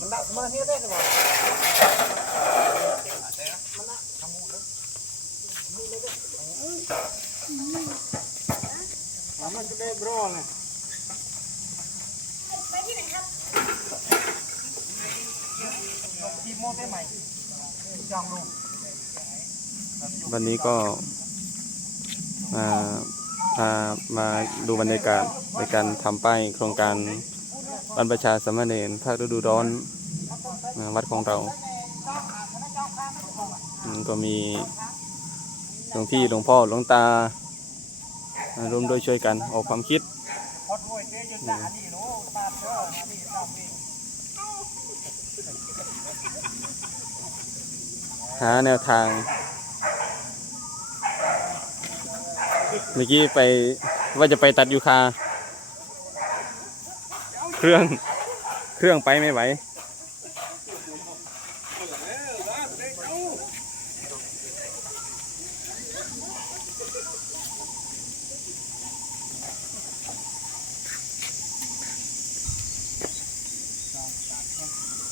มันดักมาเฮ็ดได้หรือเปล่ามันน่ะทำหูเลยมีเลยเด้อมันจะได้บรอไงไปที่ไหนครับทีโมได้ไหมจองลงวันนี้ก็มาพามาดูบรรยากาศในการทำป้ายโครงการ บรรพชาสามเณรภาคฤดูร้อนวัดของเรา ก็มีหลวงพี่หลวงพ่อหลวงตาร่วมด้วยช่วยกันออกความคิดหาแนวทาง เมื่อกี้ไปว่าจะไปตัดยูคา เครื่องเครื่องไปไม่ไหว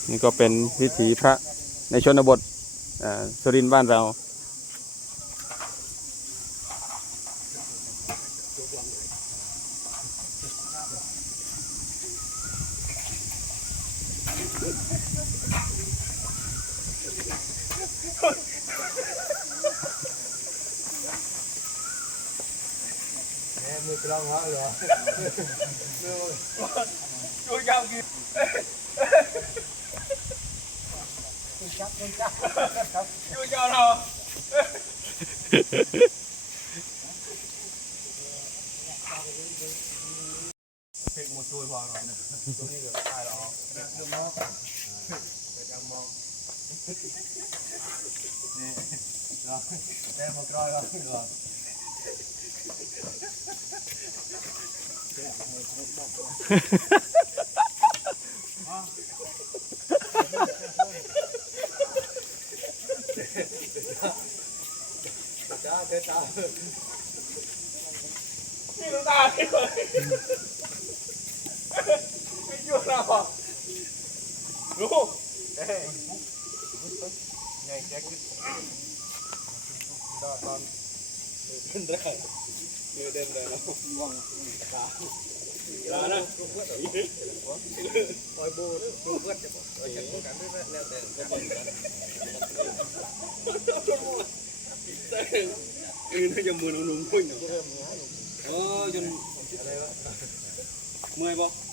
นี่ก็เป็นวิถีพระในชนบทอ่าสุรินทร์บ้านเรา mưa long hóa rồi. Chui trong kia chui trong chui trong đâu รอ ช่วยยาวกิน คุณจักคุณจักครับ ช่วยยาวเรา เพลงหมดช่วยพอหน่อยนะตัวนี้เดี๋ยวตายแล้วเดี๋ยวมองเดี๋ยวมองนี่เราได้มากรอยแล้วก่อน จ้าเจ้าจ้า นี่น้ำตาที่เลยไม่ยุ่งเราอ่ะรู้ เฮ้ย vô nào à đúng không ngày cái đó con đừng ra đưa ra nó vòng cả ra đó coi bô bô vớt cho bỏ chẳng có cảm thấy cái bông cái nó cho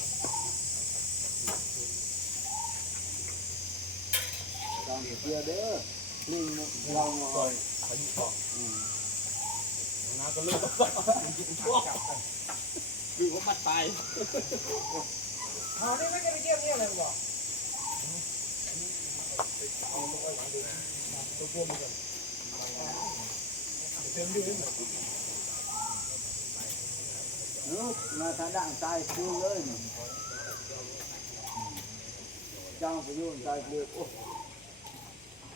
เดียวเด้อลิงเรางอยขยุกองน้าก็เลิกจับกันคือว่ามัดไปหาได้ไม่ได้ไปเกี่ยวเนี่ยอะไรบอกตัวพวกมันกนเต็มด้วยลูกมาทางด่างใต้คือเลยจ้างพยุนใต้ลือก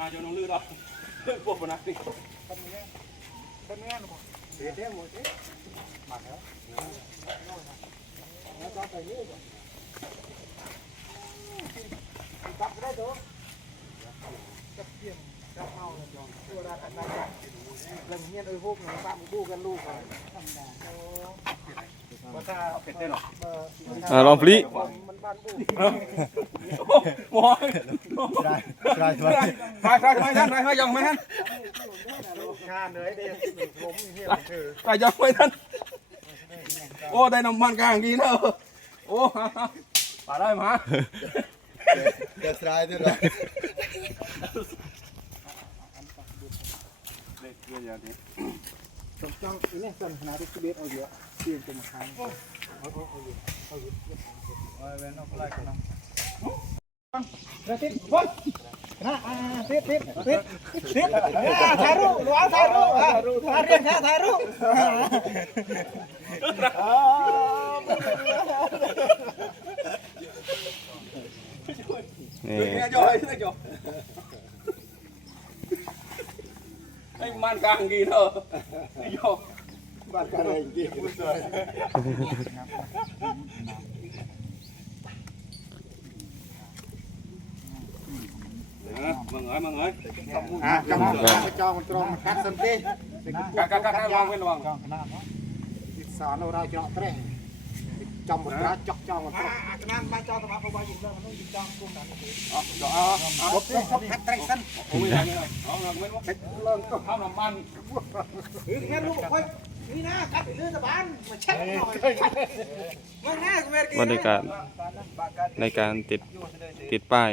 ปเลยจ้านี่เกินนานเลยลูกกล้วยเลยไปมั้งกลองเมาเหรอโอ้นายจะน้องลือดอะพวกบนักติคนนี้คนนี้หรอเดี๋ยวเดี๋ยวหมดเอ๊ะมาแล้วแล้วก็ไปเรื่อยกลับได้ตัวกับเพียงกับเมาเลยจองตัวราคาได้เรื่องเงี้ยโดยพวกหนูบ้านบูกันลูกเลยธรรมดาโอ้ว่าถ้าเผ็ดได้หรอเอออ่าลองพลี มองได้ได้ไว้ไปไปไปท่านไปไปยองไปท่านงานเลยเด็กผมเนี่ยคือไปยองไปท่านโอ้ได้น้ำมันกลางดีเนอะโอ้ป่าได้มาเด็กได้ด้วยนะเด็กเยอะอย่างนี้สมจ้องนี่สนขนาดที่เบสเอาเยอะเตรียมจะมาค้างเอาเอาเอาอยู่เอาอยู่ tiếp tiếp tiếp tiếp tharu luar tharu harian saya tharu nghe rồi nghe rồi anh man càng gì nữa? Đi vô man càng gì มาหน่อยอะจองจองจองคัดสันติกักกักกักวางไว้ระวังติดสารเราเจาะเตะจอมบราจอกจอมบจาขนาดบ้านจอมสมาคมว้านอยู่แล้วมันต้องยิงจอมกลุ่มนั้นเองอ๋อเดี๋ยวอ๋อครบครบคัดแตงสั้นโอ้ยอย่างนี้เลยอ๋อเว้ไม่ว่าเรื่องก็ข้าวน้ำมันหรือแค่ลูกค่อยนี่นะกัดเรื่องตะบ้านมาเช็ดหน่อยมันน่าเวรกินบรรยากาศในการติดติดป้าย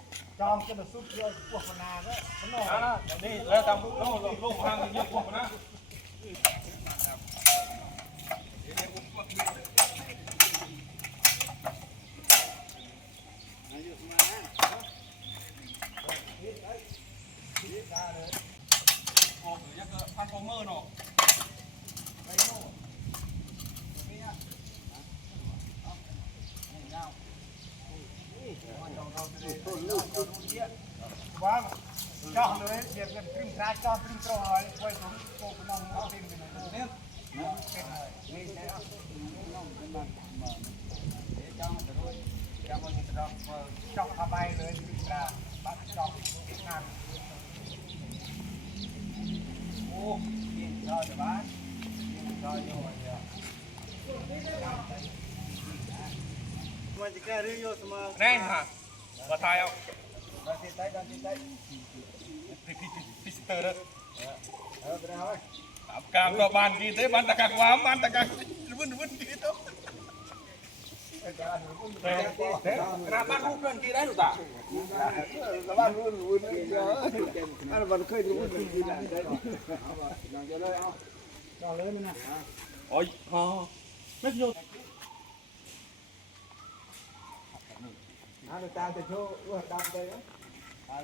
ចង់ចិត្តសុខជួយពោះបណ្ណាទៅបណ្ណណានេះលើតាមលោកលោកហាងយកពោះបណ្ណាអត់យកផាត់កុំមើលនោះ Wow. Cho lưới, việc gần trưng ra cho trưng trâu hỏi, quay xuống cô cũng mong có thêm cái này biết. Nên sẽ không cần bằng mà để cho nó thôi. Cho mọi người đó cho nó bay lên trưng ra, bắt cho cái hàng. Ô, điện cho được bán. Điện cho như vậy. Mà chỉ cái rượu mà. Này hả? มาทายเอาดันติดใจดันติดใจพี่พี่พี่สเตอร์เด้อเออเป็นไงครับตามกามก็บานกีเต้บานตะกักวามบานตะกักวุ่นวุ่นกีเต้ Rapat rukun kira lu tak? Rapat rukun kira. Ada ban kau itu rukun kira. Jangan jalan ah. Jalan mana? Oi, ha. Macam អានតាមទៅចូលអឺដល់ទៅអា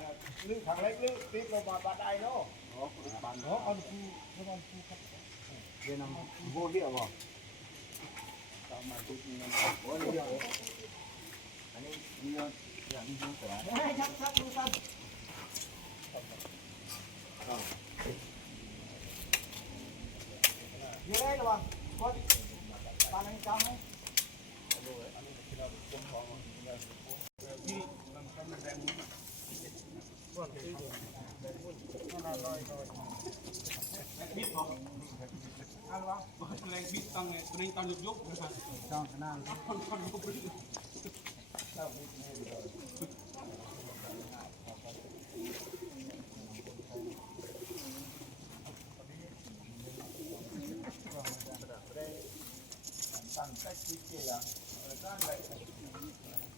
លឺខាងលិចលឺពីក៏បាត់បាត់ដៃនោះបាននោះអត់គូខ្ញុំគូខាត់វានំហូលនេះអ្ហ៎តាមមកទីនេះហូលនេះអានេះវាយ៉ាងនេះហ្នឹងទៅហើយចាប់ចាប់លឺសិនយល់ហើយបងគាត់បាននឹងចង់ហ្នឹងអត់ទេអានេះគេដល់គុំផងហ្នឹង แรงพิษตั้งไแรงบิดตั้งไงตั้งตันงแต่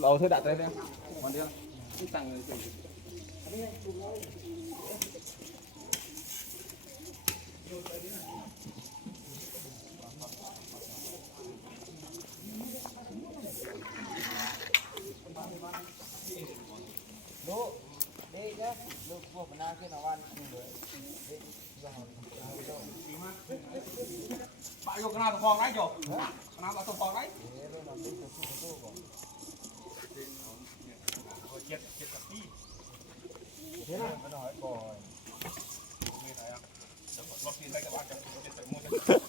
lẩu thôi đặt đây em còn đi không tặng Look, đây đó, look, vô bên kia nó ăn người. bạn có cái nào phòng đấy chỗ, cái nào bạn phòng đấy. chết chết cả tí thế nào nó hỏi coi nghe thấy không lót tiền đây các bạn chết phải mua cho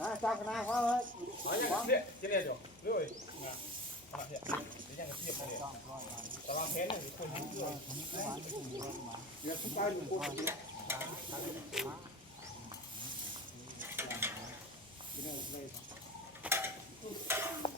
à sao cái nào quá ơi nói nhá điện trên này rồi rồi nè các bạn hiện để nhang cái tiệm này các bạn thế này thì không hiểu rồi cái lông nhang của một luôn rồi Ô, cái lông răng răng cũng chết quá giờ mới thành giờ được con chè nôn chạy đấy Khám đâu Ờ, hai này. Ờ, thế này. Tôi chạy làm bên này chiều một tuần đấy Đúng Ai cho ra ไปยืมตลับเม็ดช่างให้หลวงตาหน่อย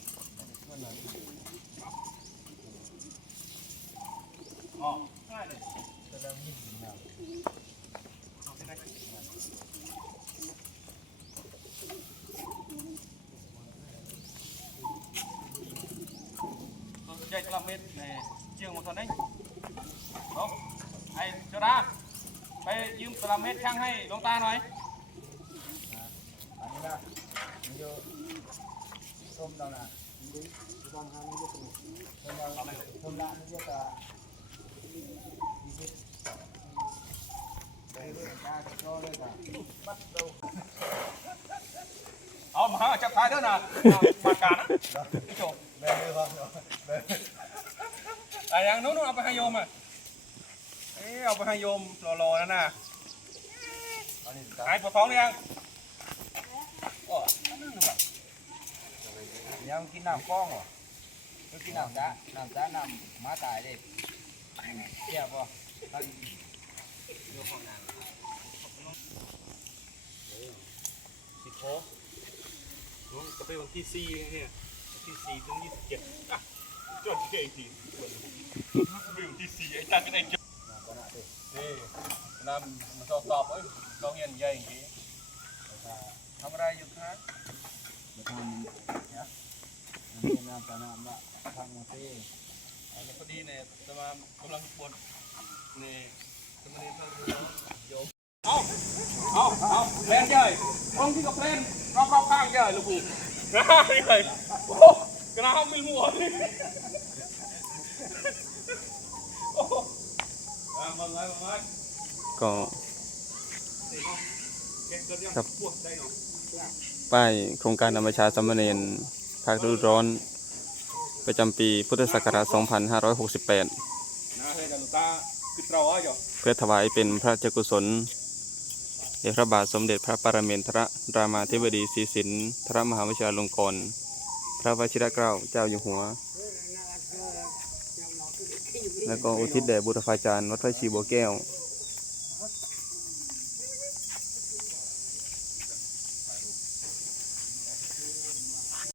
không đâu nè không hai mươi không đâu không lạ nó biết là đây ra cho đây là bắt đầu เอามาจับท้ายด้วยนะปากกานะพี่โจ về đây không rồi về แต่ยังนู้นๆเอาไปให้โยมอะเอ๊ะเอาไปให้โยมรอๆนั่นน่ะหายปวดท้องหรือยังโอ้นั่นน่ะ แบบ nhau khi nào con rồi khi nào đã làm đã nằm má tài đi đẹp không สิโคน้องจะไปวันที่สี่เนี่ยวันที่สี่ถึงยี่สิบเจ็ดอ่ะจดเก่งจริงไปวันที่สี่ไอ้ตาเป็นไอ้จดนี่นำมาสอบสอบเอ้ยเราเรียนใหญ่อย่างนี้ทำอะไรอยู่ครับ น้ำตาน้ำละทางมาที่พอดีเนี่ยตะมากำลังปวดเนี่ยตะมาเนี่ยตะมาโยมเอาเอาเอาแพลนเยอะตรงที่กับเพลนรอบรอบข้างใหญ่ลูกผู้นะใหญ่โอ้กระน้ำมิลมัวนี่ก็ครับปโครงการธรรมชาติสมเนร ภาคฤดูร้อน ประจำปีพุทธศักราช 2568 เพื่อถวายเป็นพระเจ้ากุศลแด่พระบาทสมเด็จพระปรเมนทรรามาธิบดีศรีสินทรมหาวิชาลงกรณ์พระวชิรเกล้าเจ้าอยู่หัว แล้วก็อุทิศแด่บุตรพาจารย์วัดพระชีบัวแก้ว